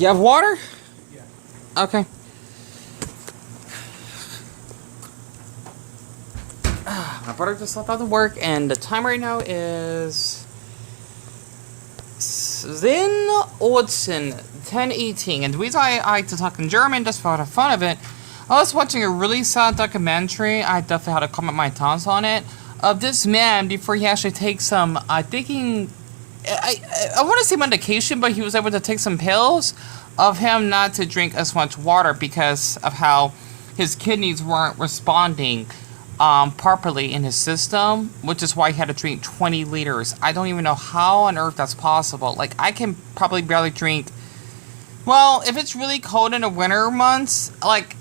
You have water? Yeah. Okay. My brother just left out to work, and the time right now is Sinn Oldson 10:18. And the reason I like to talk in German, just for the fun of it, I was watching a really sad documentary. I definitely had to comment my thoughts on it. Of this man before he actually takes some, I want to say medication, but he was able to take some pills of him not to drink as much water because of how his kidneys weren't responding properly in his system, which is why he had to drink 20 liters. I don't even know how on earth that's possible. Like, I can probably barely drink, well, if it's really cold in the winter months, like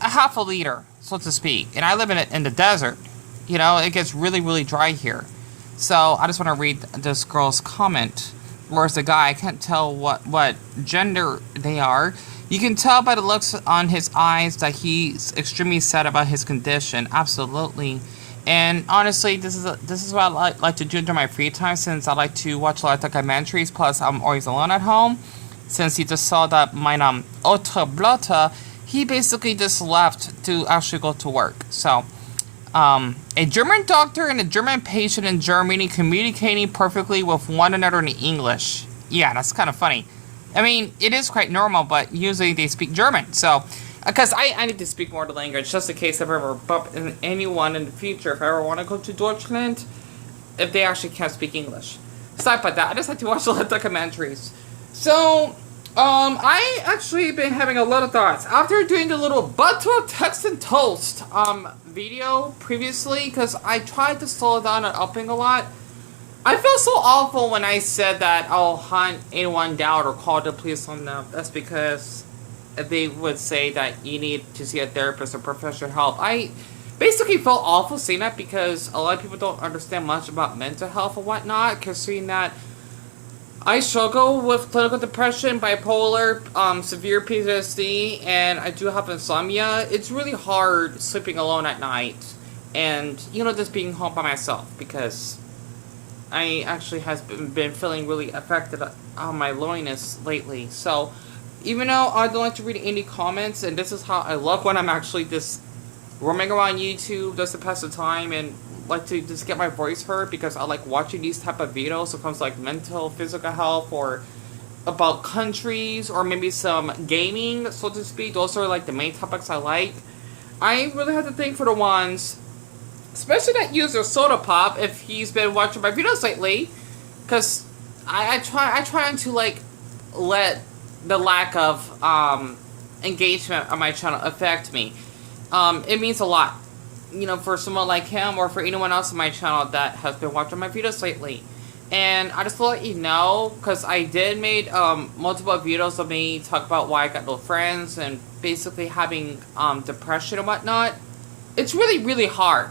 a half a liter, so to speak. And I live in the desert. You know, it gets really, really dry here. So I just want to read this girl's comment. Whereas the guy, I can't tell what gender they are. You can tell by the looks on his eyes that he's extremely sad about his condition. Absolutely. And honestly, this is what I like to do during my free time, since I like to watch a lot of documentaries. Plus, I'm always alone at home. Since you just saw that my Otto Blotta, he basically just left to actually go to work. So, a German doctor and a German patient in Germany communicating perfectly with one another in English. Yeah, that's kind of funny. I mean, it is quite normal, but usually they speak German. So, because I need to speak more the language, just in case if I ever bump into anyone in the future, if I ever want to go to Deutschland, if they actually can't speak English. Sorry about that. I just like to watch a lot of documentaries. So, I actually been having a lot of thoughts. After doing the little butter, text, and toast, video previously, because I tried to slow down and upping a lot. I feel so awful when I said that I'll hunt anyone down or call the police on them. That's because they would say that you need to see a therapist or professional help. I basically felt awful saying that because a lot of people don't understand much about mental health and whatnot, considering that I struggle with clinical depression, bipolar, severe PTSD, and I do have insomnia. It's really hard sleeping alone at night and, just being home by myself because I actually has been feeling really affected on my loneliness lately. So, even though I don't like to read any comments, and this is how I look when I'm actually just roaming around YouTube just to pass the time and like to just get my voice heard, because I like watching these type of videos. So it comes like mental, physical health, or about countries, or maybe some gaming, so to speak. Those are like the main topics I like. I really have to think for the ones, especially that user Soda Pop, if he's been watching my videos lately, because I try to like let the lack of engagement on my channel affect me. It means a lot, for someone like him or for anyone else on my channel that has been watching my videos lately. And I just want to let you know, because I did made multiple videos of me talk about why I got no friends and basically having depression and whatnot. It's really, really hard.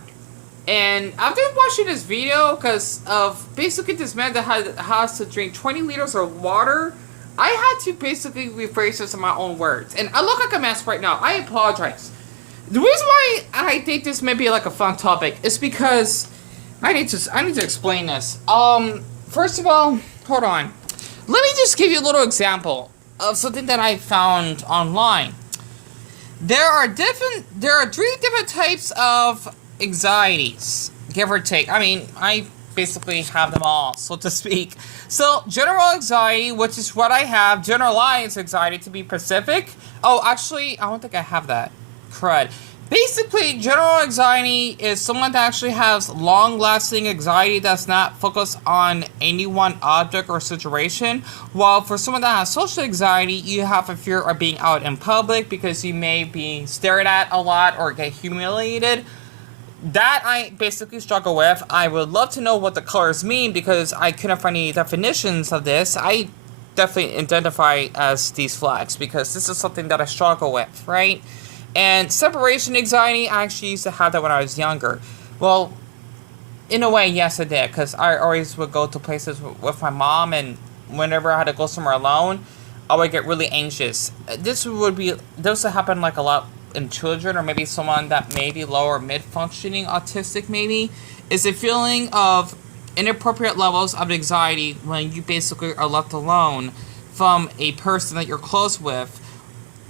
And after watching this video, because of basically this man that has to drink 20 liters of water, I had to basically rephrase this in my own words. And I look like a mess right now. I apologize. The reason why I think this may be like a fun topic is because I need to explain this. First of all, hold on. Let me just give you a little example of something that I found online. There are 3 different types of anxieties, give or take. I mean, I basically have them all, so to speak. So, general anxiety, which is what I have. Generalized anxiety, to be specific. Oh, actually, I don't think I have that. Crud. Basically, general anxiety is someone that actually has long-lasting anxiety that's not focused on any one object or situation. While for someone that has social anxiety, you have a fear of being out in public because you may be stared at a lot or get humiliated. That I basically struggle with. I would love to know what the colors mean because I couldn't find any definitions of this. I definitely identify as these flags because this is something that I struggle with, right? And separation anxiety, I actually used to have that when I was younger. Well, in a way, yes, I did, because I always would go to places with my mom, and whenever I had to go somewhere alone, I would get really anxious. This would happen like a lot in children, or maybe someone that may be low or mid-functioning autistic, maybe, is a feeling of inappropriate levels of anxiety when you basically are left alone from a person that you're close with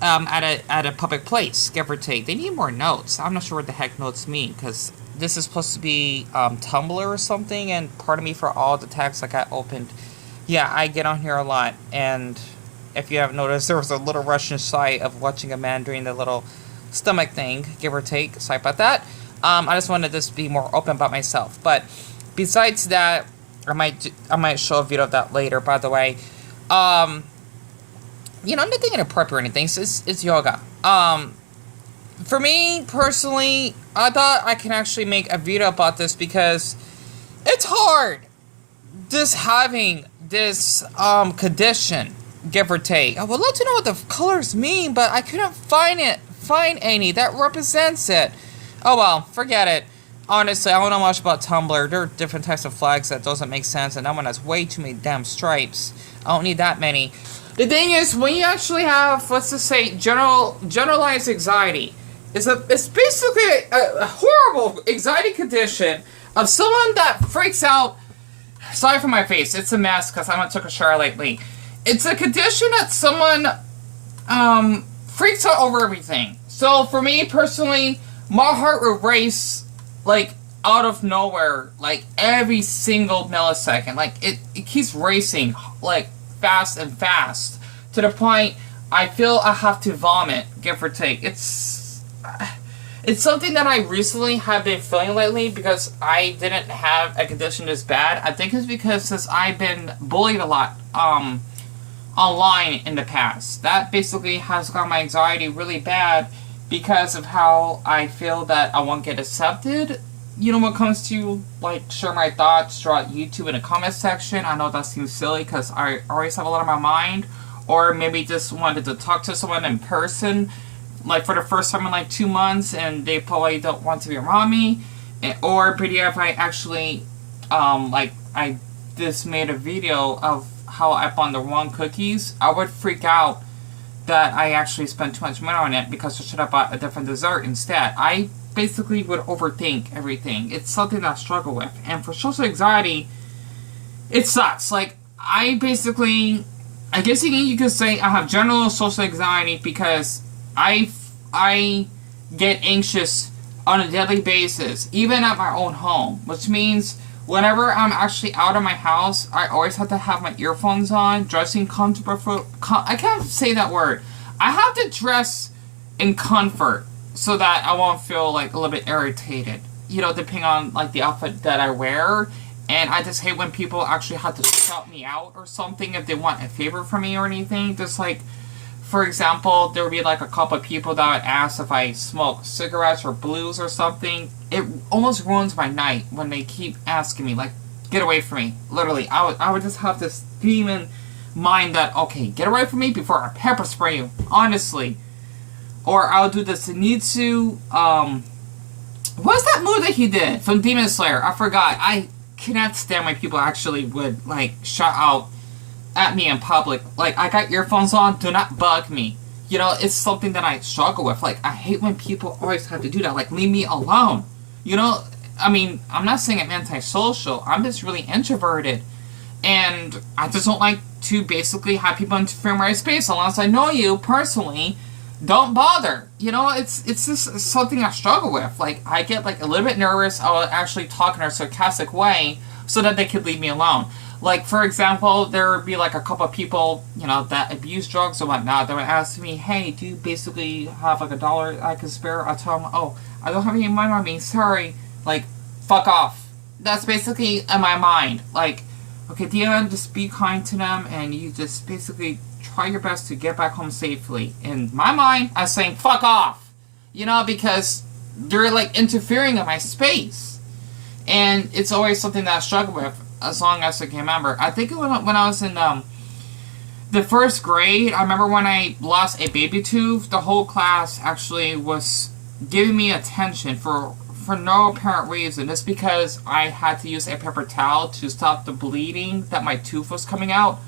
at a public place, give or take. They need more notes. I'm not sure what the heck notes mean, because this is supposed to be Tumblr or something, and pardon me for all the tags I got opened. Yeah, I get on here a lot, and if you haven't noticed, there was a little Russian site of watching a man doing the little stomach thing, give or take. Sorry about that. I just wanted to just be more open about myself. But besides that, I might show a video of that later, by the way. Nothing inappropriate or anything. It's yoga. For me, personally, I thought I can actually make a video about this because it's hard just having this condition, give or take. I would love to know what the colors mean, but I couldn't find any that represents it. Oh well, forget it. Honestly, I don't know much about Tumblr. There are different types of flags that doesn't make sense, and that one has way too many damn stripes. I don't need that many. The thing is, when you actually have, let's just say, generalized anxiety, it's basically a horrible anxiety condition of someone that freaks out. Sorry for my face, it's a mess because I haven't took a shower lately. It's a condition that someone freaks out over everything. So for me personally, my heart will race like out of nowhere, like every single millisecond. Like it keeps racing like fast and fast to the point I feel I have to vomit, give or take. It's something that I recently have been feeling lately because I didn't have a condition this bad. I think it's because since I've been bullied a lot online in the past. That basically has got my anxiety really bad because of how I feel that I won't get accepted. When it comes to, like, share my thoughts throughout YouTube in the comment section. I know that seems silly because I always have a lot on my mind. Or maybe just wanted to talk to someone in person, like, for the first time in, like, 2 months, and they probably don't want to be around me. Or pretty if I actually, I just made a video of how I found the wrong cookies. I would freak out that I actually spent too much money on it because I should have bought a different dessert instead. I basically would overthink everything. It's something that I struggle with. And for social anxiety, it sucks. Like, I guess you could say I have general social anxiety because I get anxious on a daily basis, even at my own home, which means whenever I'm actually out of my house, I always have to have my earphones on, dressing comfortable. I can't say that word. I have to dress in comfort so that I won't feel like a little bit irritated, depending on like the outfit that I wear. And I just hate when people actually have to shout me out or something if they want a favor from me or anything. Just like, for example, there would be like a couple of people that would ask if I smoke cigarettes or blues or something. It almost ruins my night when they keep asking me, like, get away from me. Literally, I would just have this demon mind that, okay, get away from me before I pepper spray you, honestly. Or I would do the Zenitsu, what's that move that he did from Demon Slayer? I forgot. I cannot stand when people actually would, like, shout out at me in public. Like, I got earphones on, do not bug me. It's something that I struggle with. Like, I hate when people always have to do that. Like, leave me alone. I mean, I'm not saying I'm antisocial. I'm just really introverted. And I just don't like to basically have people interfere in my space unless I know you personally. Don't bother. It's just something I struggle with. Like, I get, like, a little bit nervous. I will actually talk in a sarcastic way so that they could leave me alone. Like, for example, there would be, like, a couple of people, that abuse drugs and whatnot. They would ask me, hey, do you basically have, like, $1 I can spare? I tell them, oh, I don't have any money on me. Sorry. Like, fuck off. That's basically in my mind. Like, okay, Dion, just be kind to them, and you just basically try your best to get back home safely. In my mind, I'm saying, fuck off. Because they're, like, interfering in my space. And it's always something that I struggle with as long as I can remember. I think when I was in the first grade, I remember when I lost a baby tooth, the whole class actually was giving me attention for no apparent reason. It's because I had to use a paper towel to stop the bleeding that my tooth was coming out.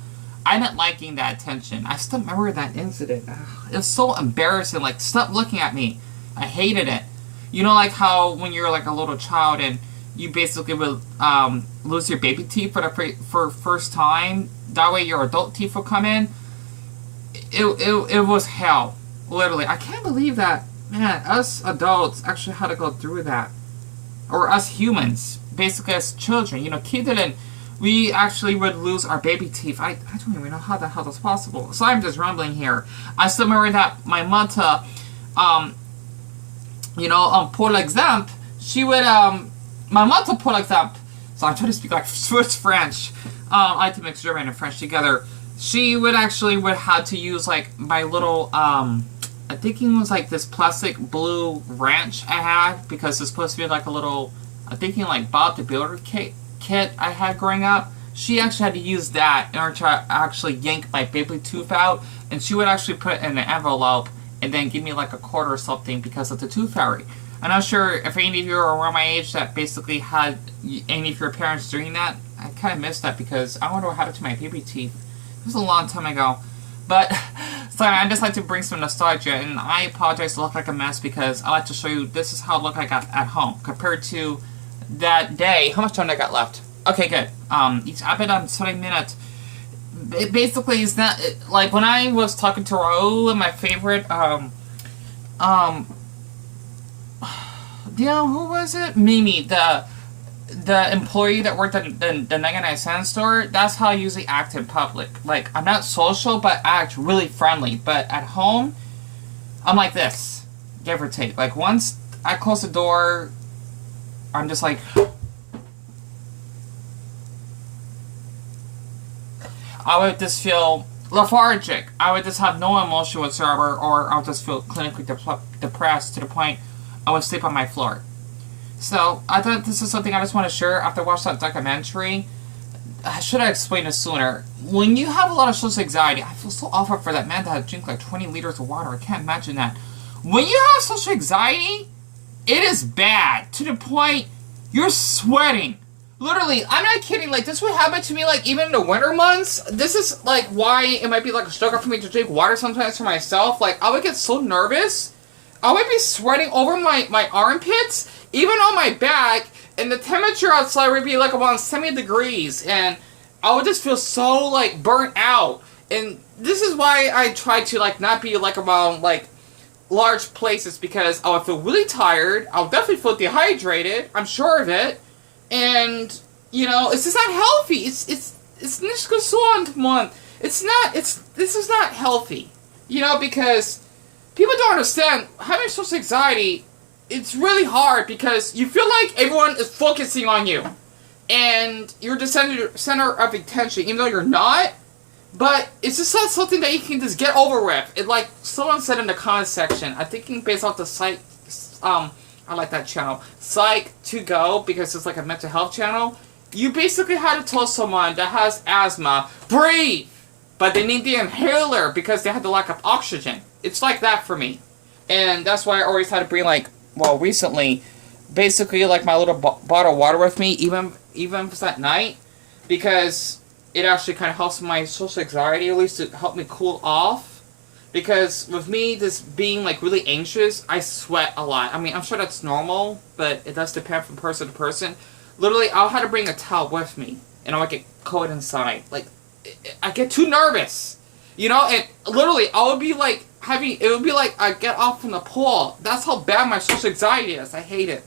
I didn't liking that attention. I still remember that incident. It was so embarrassing. Like, stop looking at me. I hated it. Like how when you're like a little child and you basically will lose your baby teeth for first time. That way your adult teeth will come in. it was hell. Literally. I can't believe that, man, us adults actually had to go through that. Or us humans. Basically as children. You know, kids didn't. We actually would lose our baby teeth. I don't even know how the hell that's possible. So I'm just rambling here. I still remember that my mother, pour exemple, she would, my mother, pour exemple, so I'm trying to speak like Swiss French. I like to mix German and French together. She would have to use like my little, I think it was like this plastic blue wrench I had, because it's supposed to be like a little, I'm thinking like Bob the Builder kit I had growing up. She actually had to use that in order to actually yank my baby tooth out, and she would actually put it in an envelope and then give me like a quarter or something because of the tooth fairy. I'm not sure if any of you are around my age that basically had any of your parents doing that. I kind of missed that because I wonder what happened to my baby teeth. It was a long time ago. But, sorry, I just like to bring some nostalgia, and I apologize to look like a mess because I like to show you this is how it looked like at home compared to that day. How much time I got left? Okay, good. I've been on 20 minutes. It basically is not, like, when I was talking to Raul, my favorite, who was it? Mimi, the employee that worked at the 99-cent store. That's how I usually act in public. Like, I'm not social, but I act really friendly. But at home, I'm like this, give or take. Like, once I close the door, I'm just like, I would just feel lethargic. I would just have no emotion whatsoever, or I would just feel clinically depressed to the point I would sleep on my floor. So, I thought this is something I just want to share after I watched that documentary. Should I explain this sooner? When you have a lot of social anxiety, I feel so awful for that man that had to drink like 20 liters of water. I can't imagine that. When you have social anxiety, it is bad to the point you're sweating. Literally, I'm not kidding. Like, this would happen to me, like, even in the winter months. This is, like, why it might be, like, a struggle for me to drink water sometimes for myself. Like, I would get so nervous. I would be sweating over my armpits, even on my back, and the temperature outside would be, like, around 70 degrees. And I would just feel so, like, burnt out. And this is why I try to, like, not be, like, around, like, large places, because I would feel really tired. I'll definitely feel dehydrated. I'm sure of it. And, you know, it's just not healthy. It's nicht gesund, man. This is not healthy. You know, because people don't understand, having social anxiety, it's really hard because you feel like everyone is focusing on you. And you're the center of attention, even though you're not. But it's just not something that you can just get over with. It, like someone said in the comment section, I think based off the site, I like that channel, Psych2Go, because it's like a mental health channel. You basically had to tell someone that has asthma, breathe! But they need the inhaler because they have the lack of oxygen. It's like that for me. And that's why I always had to bring, like, well, recently, basically, like, my little bottle of water with me, even if it's at night, because it actually kind of helps my social anxiety, at least to help me cool off. Because with me just being, like, really anxious, I sweat a lot. I mean, I'm sure that's normal, but it does depend from person to person. Literally, I'll have to bring a towel with me, and I would get cold inside. Like, I get too nervous. You know, and literally, I would be, like, it would be like I get off from the pool. That's how bad my social anxiety is. I hate it.